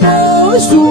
λαιμό σου.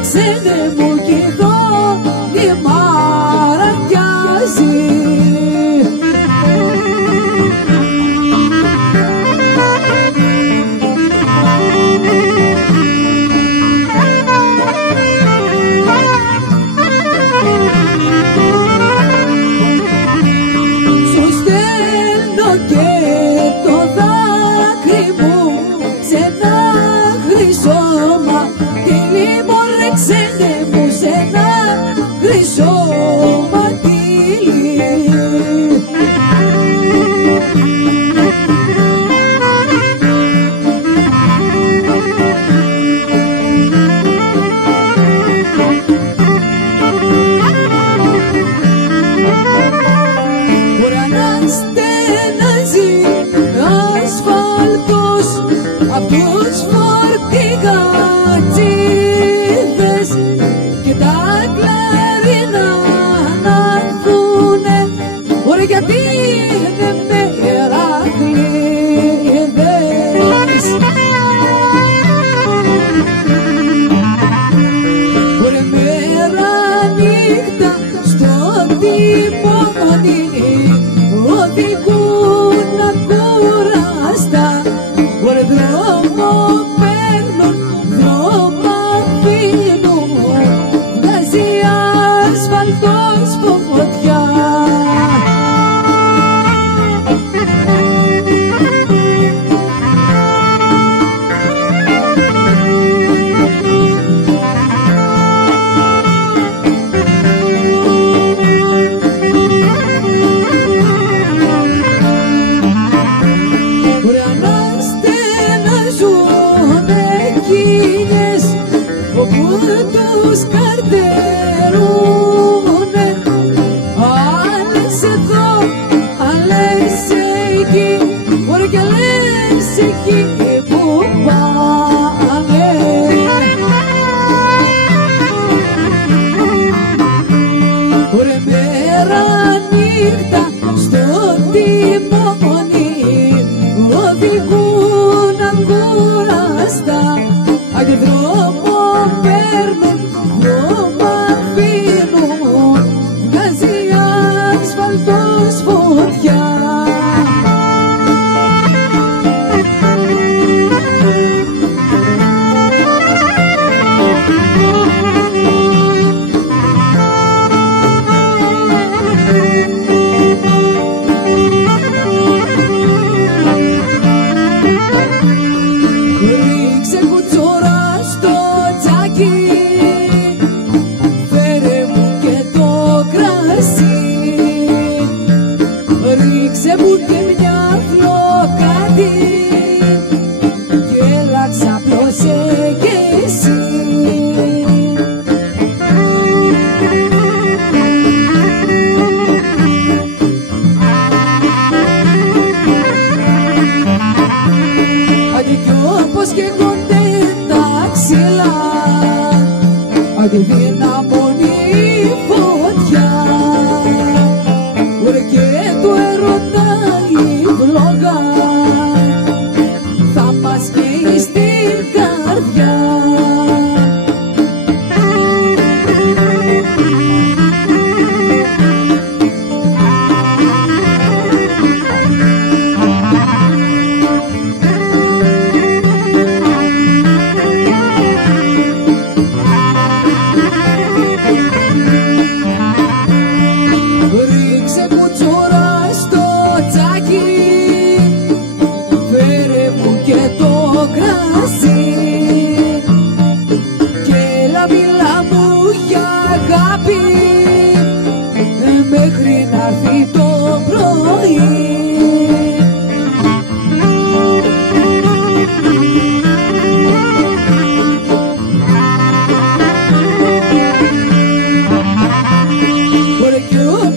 Ξένε μου κι εδώ η μάρα πιάζει. Σου στέλνω και το δάκρυ μου σε ένα χρυσόμα ξένε μου σε ένα χρυσό μαντήλι. Ουρανάς στενάζει ασφαλτός απ' τους φορτηγάτζι και τα κλαρίνα να δούνε, ωραία γιατί δεν με ερακλείδες. Ωραία μέρα νύχτα στον τιμόνι οδηγούν ακούραστα, ωραία δρόμο παίρνουν, δρόμο αφήνουν, βγάζει ασφαλτός φωτιά.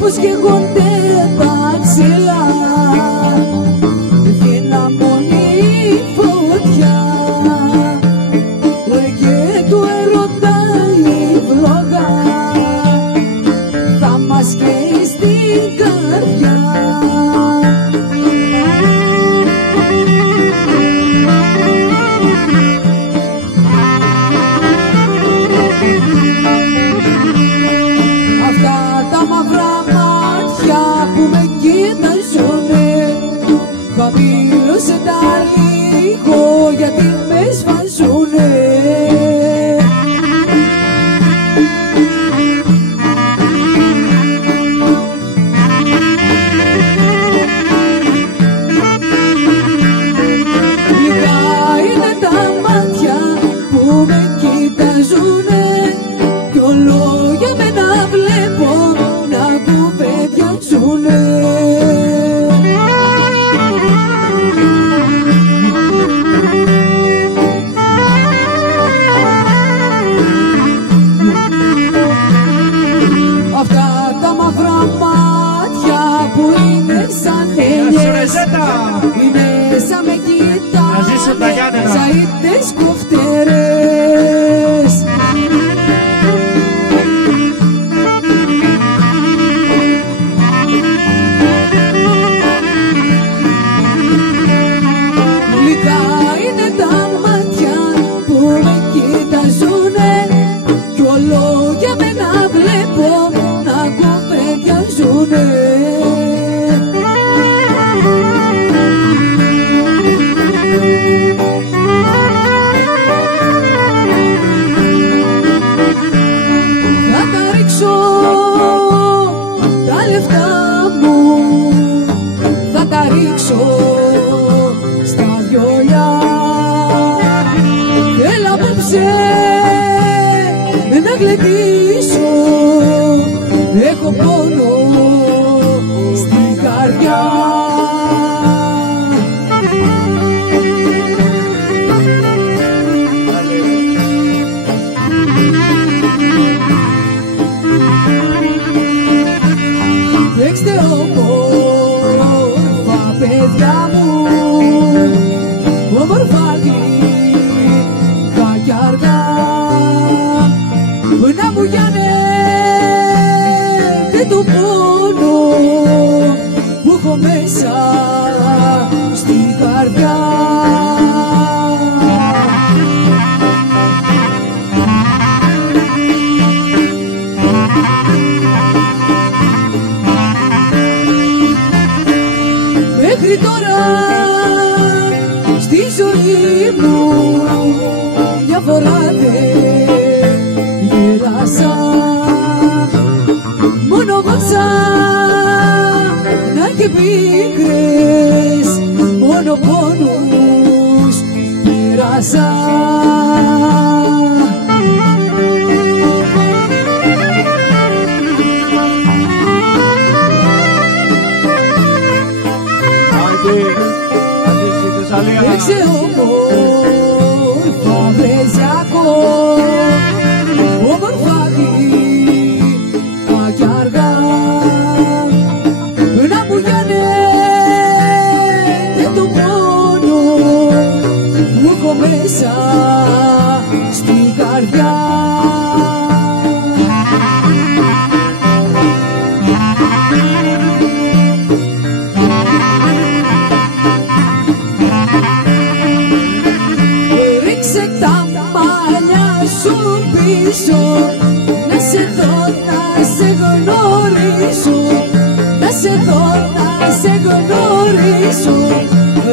πως καίγονται τα ξύλα, δυναμώνει η φωτιά και του έρωτα η βλόγα θα μας καίει στην καρδιά. Αυτά τα μαυρά μάτια που με κοίταζουνε, χαμήλωσε τα λίγο γιατί με σφαζουνε. Είναι σαν με κοιτάνε ζαΐτες κοφτερές. Γλυκά είναι τα μάτια που με κοιταζουνε κι όλο για μένα βλέπω να κουβεντιάζουνε. Στα βιολιά έλα απόψε να γλεντήσω, έχω πόνο στην καρδιά. Παίξτε όμορφα παιδιά μου, όμορφα γλυκά κι αργά, να μου γιάνετε το πόνο που έχω μέσα στη καρδιά. Μέχρι τώρα στη ζωή μου μια φορά δεν γέλασα, μόνο βάσανα και πίκρες, μόνο πόνους πέρασα. Παίξε όμορφα βρεζιακό, όμορφα γλυκά κι αργά, να μου γιάνετε το πόνο που έχω μέσα στη καρδιά. Να σε δω, να σε γνωρίσω, να σε δω, να σε γνωρίσω,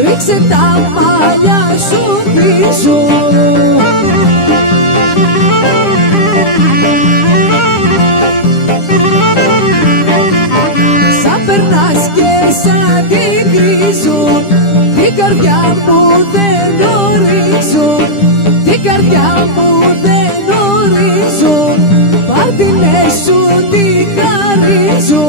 ρίξε τα μαλλιά σου πίσω. Σαν περνάς και σαν την κρίζω, την καρδιά μου δεν ορίζω, την καρδιά μου δεν ορίζω, πάρ' την έσω τη χαρίζω.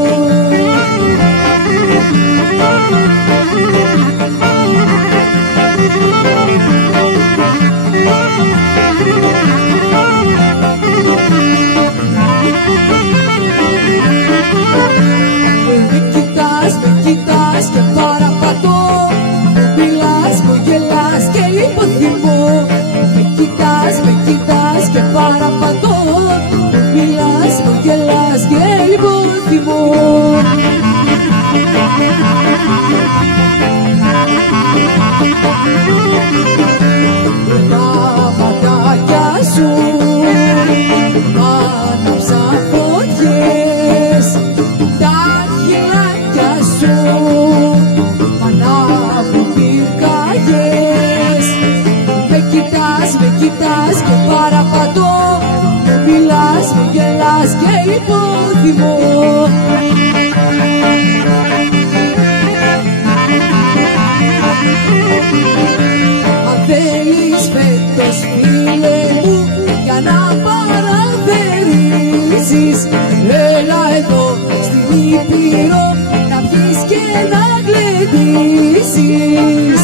υπόδημο. Τα ματάκια σου άναψαν φωτιές, τα χειλάκια σου μ' ανάβουν πυρκαγιές. Με κοιτάς και παραπατώ, με μιλάς, με γελάς και υπόδημο. Αν θέλεις φέτος φίλε μου για να παραθερήσεις, έλα εδώ στην Ήπειρο να πιεις και να γλεντήσεις.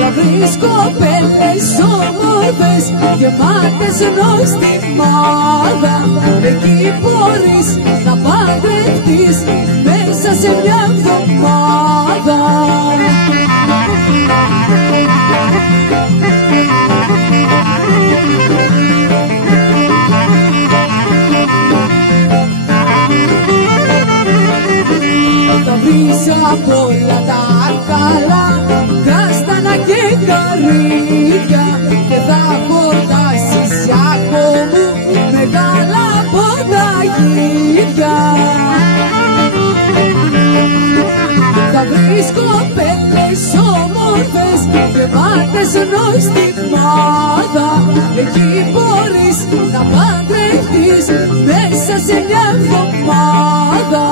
Θα βρεις κοπέλες όμορφες γεμάτες νοστιμάδα, εκεί μπορείς να παντρευτείς μέσα σε μια εβδομάδα. Θα βρεις απ' όλα τα καλά κάστανα και καρύδια και θα χορτάσεις Ιάκω μου μεγάλα πονταγίδια. Θα βρεις κοπέλες όμορφες γεμάτες νοστιμάδα, εκεί μπορείς να παντρευτείς μέσα σε μια εβδομάδα.